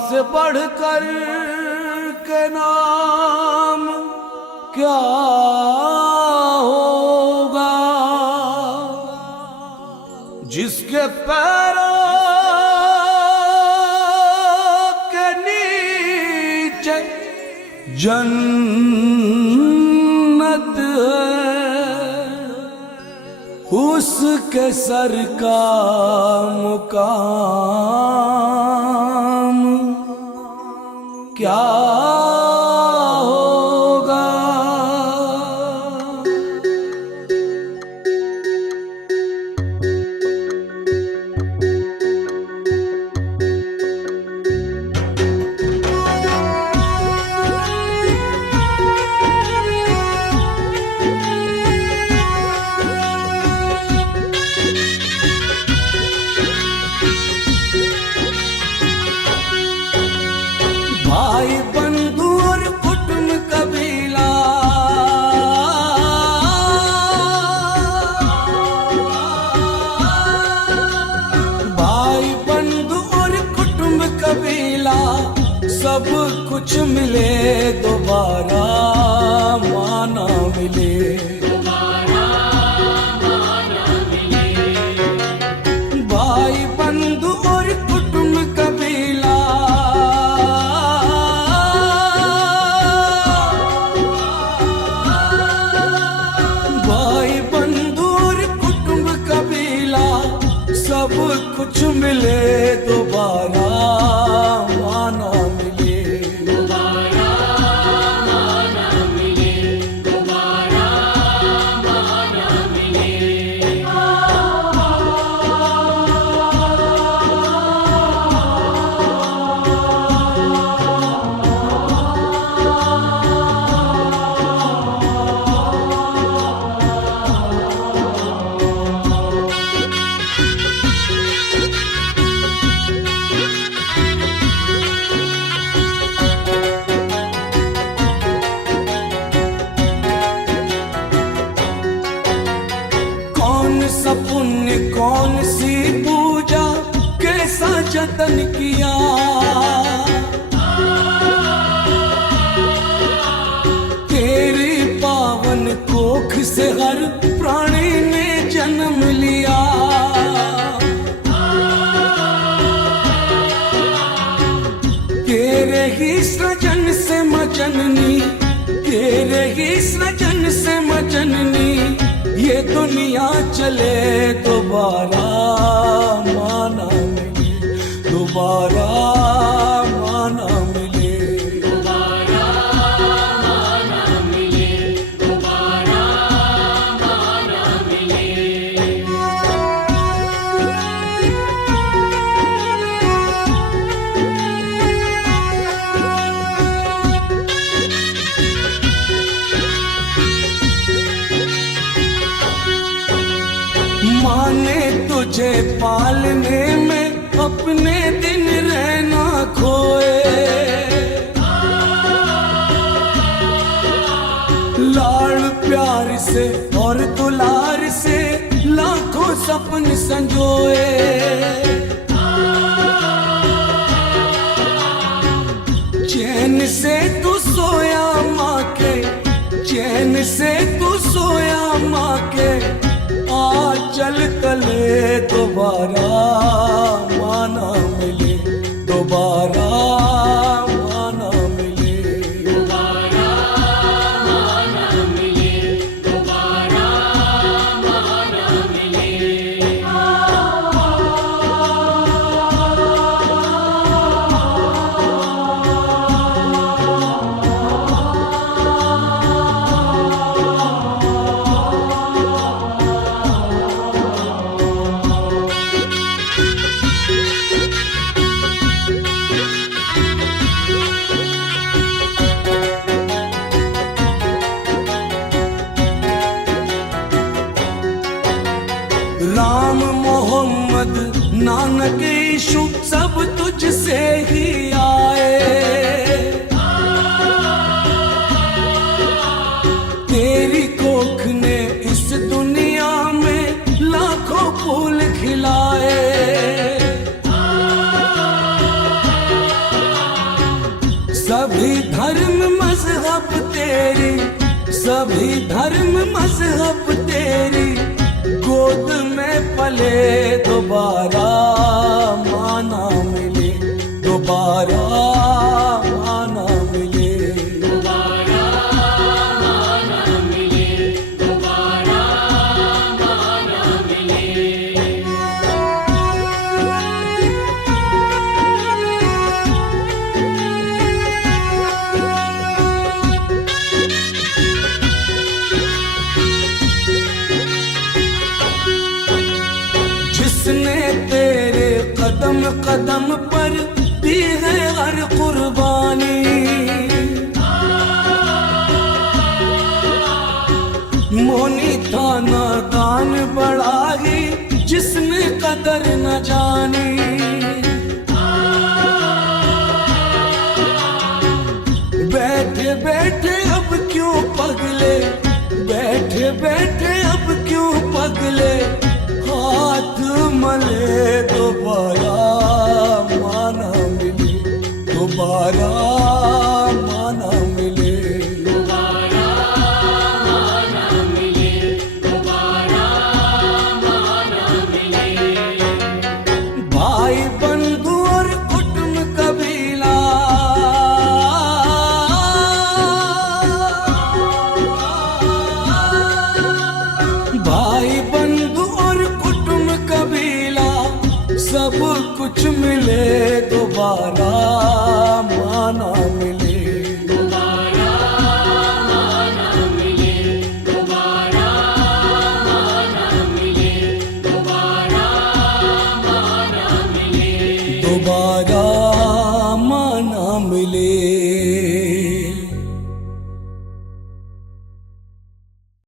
से बढ़कर के नाम क्या होगा, जिसके पैरों के नीचे जन्नत है, उसके सर का मुकाम क्या होगा। भाई बंधु और कुटुंब कबीला, भाई बंधु और कुटुंब कबीला, सब कुछ मिले दोबारा माना मिले। भाई बंधु और कुटुंब कबीला, भाई बंधु और कुटुंब कबीला, सब कुछ मिले दोबारा माना मिले। दोबारा माना मिले, दोबारा माना मिले। कौन सा पुण्य कौन सी पूजा कैसा जतन किया, तेरी पावन कोख से हर प्राणी ने जन्म लिया। तेरे ही सृजन से मजननी, तेरे ही सृजन से मजननी, ये दुनिया चले दोबारा माना मिले, दोबारा माना मिले। दोबारा माना मिले, दोबारा माना मिले। माने तुझे पालने में अपने दिन रहना खोए, लाड़ प्यार से और दुलार से लाखों सपन संजोए। चैन से तू सोया माँ के, चैन से तू सोया माँ के, चल तले दोबारा माना मिले, दोबारा माना मिले। दोबारा माना मिले, दोबारा माना मिले। राम मोहम्मद नानक यीशु सब तुझसे ही आए, तेरी कोख ने इस दुनिया में लाखों फूल खिलाए। सभी धर्म मजहब तेरी गोद में पले, दोबारा माना मिले, दोबारा माना मिले। दोबारा माना मिले, दोबारा माना मिले। जिसने तेरे कदम कदम पर दी है हर कुर्बानी, मोनी था नादान बड़ा ही जिसने कदर न जानी। बैठे बैठे अब क्यों पगले, बैठे बैठे अब क्यों पगले, हाथ मले, दोबारा माना मिले, दोबारा माना मिले। दोबारा माना मिले, दोबारा माना मिले। भाई बंधु और कुटुंब कबीला, भाई बंधु और कुटुंब कबीला, सब कुछ मिले, दोबारा माना मिले।